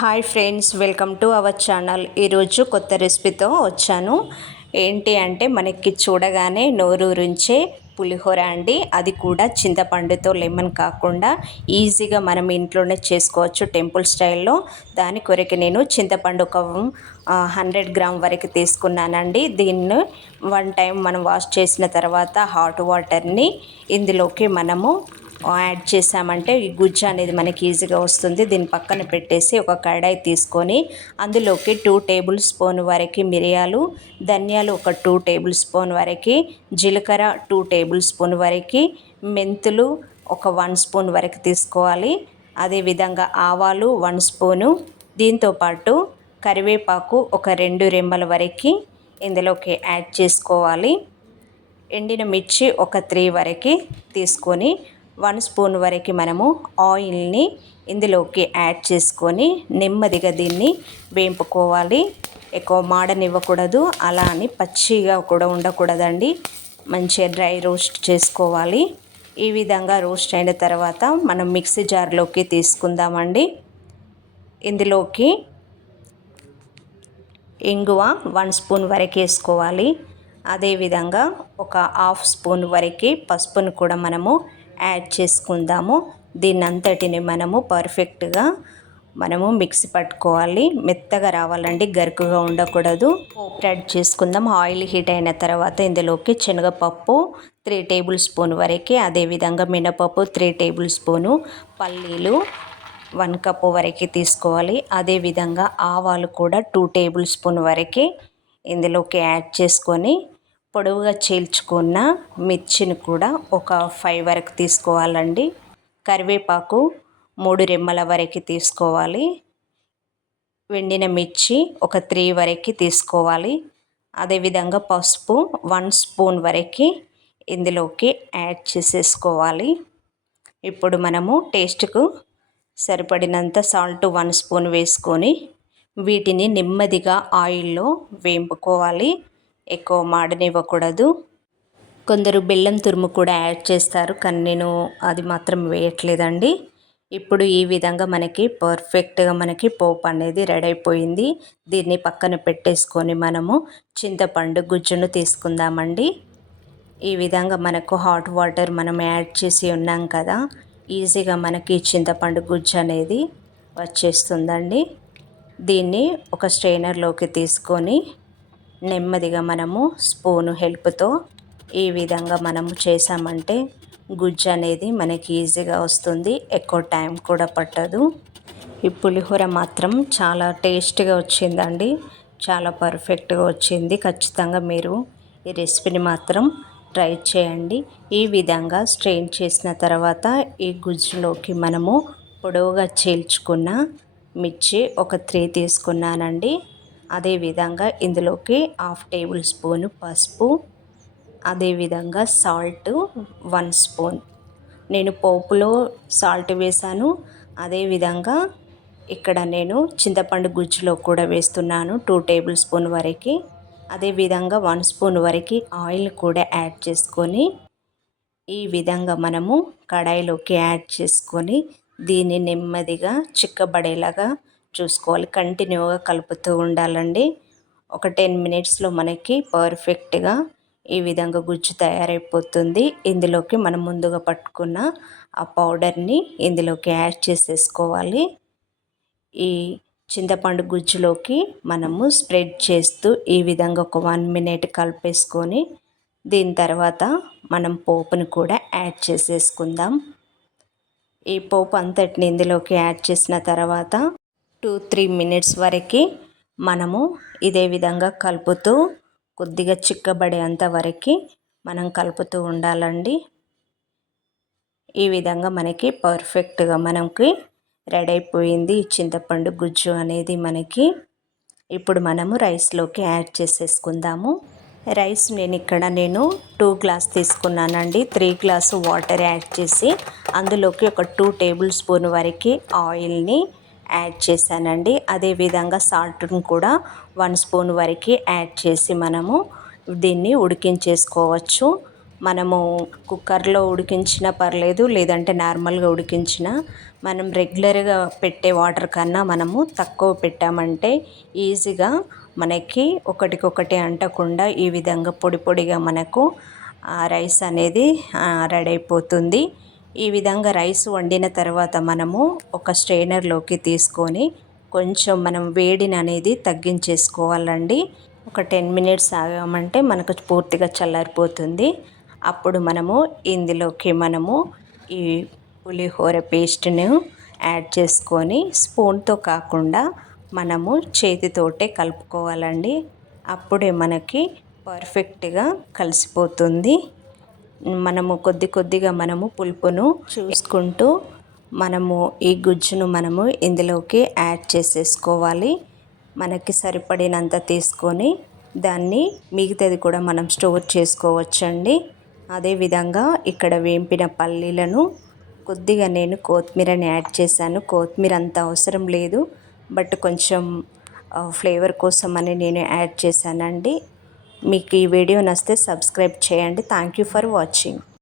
Hi friends welcome to our channel. ఈరోజు కొత్త రెసిపీతో వచ్చాను. ఏంటి అంటే మనకి చూడగానే నోరూరించే పులిహోర అండి. అది కూడా చింతపండుతో లెమన్ కాకుండా ఈజీగా మనం ఇంట్లోనే చేసుకోవచ్చు టెంపుల్ స్టైల్లో. దాని కొరకు నేను చింతపండు ఒక హండ్రెడ్ గ్రామ్ వరకు తీసుకున్నానండి. దీన్ని వన్ టైం మనం వాష్ చేసిన తర్వాత హాట్ వాటర్ని ఇందులోకి మనము యాడ్ చేసామంటే ఈ గుజ్జు అనేది మనకి ఈజీగా వస్తుంది. దీన్ని పక్కన పెట్టేసి ఒక కడాయి తీసుకొని అందులోకి టూ టేబుల్ స్పూన్ వరకు మిరియాలు ధనియాలు ఒక టూ టేబుల్ స్పూన్ వరకు జీలకర్ర టూ టేబుల్ స్పూన్ వరకు మెంతులు ఒక వన్ స్పూన్ వరకు తీసుకోవాలి. అదేవిధంగా ఆవాలు వన్ స్పూను దీంతోపాటు కరివేపాకు ఒక రెండు రెమ్మల వరకు ఇందులోకి యాడ్ చేసుకోవాలి. ఎండిన మిర్చి ఒక త్రీ వరకు తీసుకొని వన్ స్పూన్ వరకు మనము ఆయిల్ని ఇందులోకి యాడ్ చేసుకొని నెమ్మదిగా దీన్ని వేంపుకోవాలి. ఎక్కువ మాడనివ్వకూడదు. అలా అని పచ్చిగా కూడా ఉండకూడదండి. మంచిగా డ్రై రోస్ట్ చేసుకోవాలి. ఈ విధంగా రోస్ట్ అయిన తర్వాత మనం మిక్సీ జార్లోకి తీసుకుందామండి. ఇందులోకి ఇంగువ వన్ స్పూన్ వరకు వేసుకోవాలి. అదేవిధంగా ఒక హాఫ్ స్పూన్ వరకు పసుపును కూడా మనము యాడ్ చేసుకుందాము. దీన్ని అంతటిని మనము పర్ఫెక్ట్గా మనము మిక్సీ పట్టుకోవాలి. మెత్తగా రావాలండి గరుకుగా ఉండకూడదు. పోపు యాడ్ చేసుకుందాం. ఆయిల్ హీట్ అయిన తర్వాత ఇందులోకి శనగపప్పు త్రీ టేబుల్ స్పూన్ వరకు అదేవిధంగా మినపప్పు త్రీ టేబుల్ స్పూను పల్లీలు వన్ కప్ వరకు తీసుకోవాలి. అదేవిధంగా ఆవాలు కూడా టూ టేబుల్ స్పూన్ వరకు ఇందులోకి యాడ్ చేసుకొని పొడవుగా చీల్చుకున్న మిర్చిని కూడా ఒక ఫైవ్ వరకు తీసుకోవాలండి. కరివేపాకు మూడు రెమ్మల వరకు తీసుకోవాలి. వెండిన మిర్చి ఒక త్రీ వరకు తీసుకోవాలి. అదేవిధంగా పసుపు వన్ స్పూన్ వరకు ఇందులోకి యాడ్ చేసేసుకోవాలి. ఇప్పుడు మనము టేస్ట్కు సరిపడినంత సాల్ట్ వన్ స్పూన్ వేసుకొని వీటిని నెమ్మదిగా ఆయిల్లో వేంపుకోవాలి. ఎక్కువ మాడనివ్వకూడదు. కొందరు బెల్లం తురుము కూడా యాడ్ చేస్తారు కానీ నేను అది మాత్రం వేయట్లేదండి. ఇప్పుడు ఈ విధంగా మనకి పర్ఫెక్ట్గా మనకి పోపు అనేది రెడీ అయిపోయింది. దీన్ని పక్కన పెట్టేసుకొని మనము చింతపండు గుజ్జును తీసుకుందామండి. ఈ విధంగా మనకు హాట్ వాటర్ మనం యాడ్ చేసి ఉన్నాం కదా ఈజీగా మనకి చింతపండు గుజ్జు అనేది వచ్చేస్తుందండి. దీన్ని ఒక స్ట్రైనర్లోకి తీసుకొని నెమ్మదిగా మనము స్పూను హెల్ప్తో ఈ విధంగా మనము చేసామంటే గుజ్జు అనేది మనకి ఈజీగా వస్తుంది ఎక్కువ టైం కూడా పట్టదు. ఈ పులిహోర మాత్రం చాలా టేస్ట్గా వచ్చిందండి చాలా పర్ఫెక్ట్గా వచ్చింది. ఖచ్చితంగా మీరు ఈ రెసిపీని మాత్రం ట్రై చేయండి. ఈ విధంగా స్ట్రెయిన్ చేసిన తర్వాత ఈ గుజ్జులోకి మనము పొడవుగా చీల్చుకున్న మిర్చి ఒక త్రీ తీసుకున్నానండి. అదేవిధంగా ఇందులోకి హాఫ్ టేబుల్ స్పూన్ పసుపు అదేవిధంగా సాల్ట్ వన్ స్పూన్. నేను పోపులో సాల్ట్ వేసాను అదేవిధంగా ఇక్కడ నేను చింతపండు గుజ్జులో కూడా వేస్తున్నాను టూ టేబుల్ స్పూన్ వరకు. అదేవిధంగా వన్ స్పూన్ వరకు ఆయిల్ కూడా యాడ్ చేసుకొని ఈ విధంగా మనము కడాయిలోకి యాడ్ చేసుకొని దీన్ని నెమ్మదిగా చిక్కబడేలాగా చూసుకోవాలి. కంటిన్యూగా కలుపుతూ ఉండాలండి. ఒక టెన్ మినిట్స్లో మనకి పర్ఫెక్ట్గా ఈ విధంగా గుజ్జు తయారైపోతుంది. ఇందులోకి మనం ముందుగా పట్టుకున్న ఆ పౌడర్ని ఇందులోకి యాడ్ చేసేసుకోవాలి. ఈ చింతపండు గుజ్జులోకి మనము స్ప్రెడ్ చేస్తూ ఈ విధంగా ఒక వన్ మినిట్ కలిపేసుకొని దీని తర్వాత మనం పోపుని కూడా యాడ్ చేసేసుకుందాం. ఈ పోపు అంతటిని ఇందులోకి యాడ్ చేసిన తర్వాత టూ త్రీ మినిట్స్ వరకు మనము ఇదే విధంగా కలుపుతూ కొద్దిగా చిక్కబడేంత వరకు మనం కలుపుతూ ఉండాలండి. ఈ విధంగా మనకి పర్ఫెక్ట్గా మనకి రెడీ అయిపోయింది. చింతపండు గుజ్జు అనేది మనకి ఇప్పుడు మనము రైస్లోకి యాడ్ చేసేసుకుందాము. రైస్ నేను ఇక్కడ నేను టూ గ్లాస్ తీసుకున్నానండి. త్రీ గ్లాసు వాటర్ యాడ్ చేసి అందులోకి ఒక టూ టేబుల్ స్పూన్ వరకు ఆయిల్ని యాడ్ చేశానండి. అదేవిధంగా సాల్ట్ను కూడా వన్ స్పూన్ వరకు యాడ్ చేసి మనము దీన్ని ఉడికించేసుకోవచ్చు. మనము కుక్కర్లో ఉడికించినా పర్లేదు లేదంటే నార్మల్గా ఉడికించిన మనం రెగ్యులర్గా పెట్టే వాటర్ కన్నా మనము తక్కువ పెట్టామంటే ఈజీగా మనకి ఒకటికొకటి అంటకుండా ఈ విధంగా పొడి పొడిగా మనకు రైస్ అనేది రెడీ అయిపోతుంది. ఈ విధంగా రైస్ వండిన తర్వాత మనము ఒక స్ట్రైనర్లోకి తీసుకొని కొంచెం మనం వేడిని అనేది తగ్గించేసుకోవాలండి. ఒక టెన్ మినిట్స్ ఆగామంటే మనకు పూర్తిగా చల్లారిపోతుంది. అప్పుడు మనము ఇందులోకి మనము ఈ పులిహోర పేస్ట్ను యాడ్ చేసుకొని స్పూన్తో కాకుండా మనము చేతితోటే కలుపుకోవాలండి. అప్పుడే మనకి పర్ఫెక్ట్గా కలిసిపోతుంది. మనము కొద్ది కొద్దిగా మనము పులుపును చూసుకుంటూ మనము ఈ గుజ్జును మనము ఇందులోకి యాడ్ చేసేసుకోవాలి. మనకి సరిపడినంత తీసుకొని దాన్ని మిగతాది కూడా మనం స్టోర్ చేసుకోవచ్చండి. అదేవిధంగా ఇక్కడ వేంపిన పల్లీలను కొద్దిగా నేను కొత్తిమీరని యాడ్ చేశాను. కొత్తిమీర అంత అవసరం లేదు. బట్ కొంచెం ఫ్లేవర్ కోసం అని నేను యాడ్ చేశానండి. మీకు ఈ వీడియో నచ్చితే సబ్స్క్రైబ్ చేయండి. Thank you for watching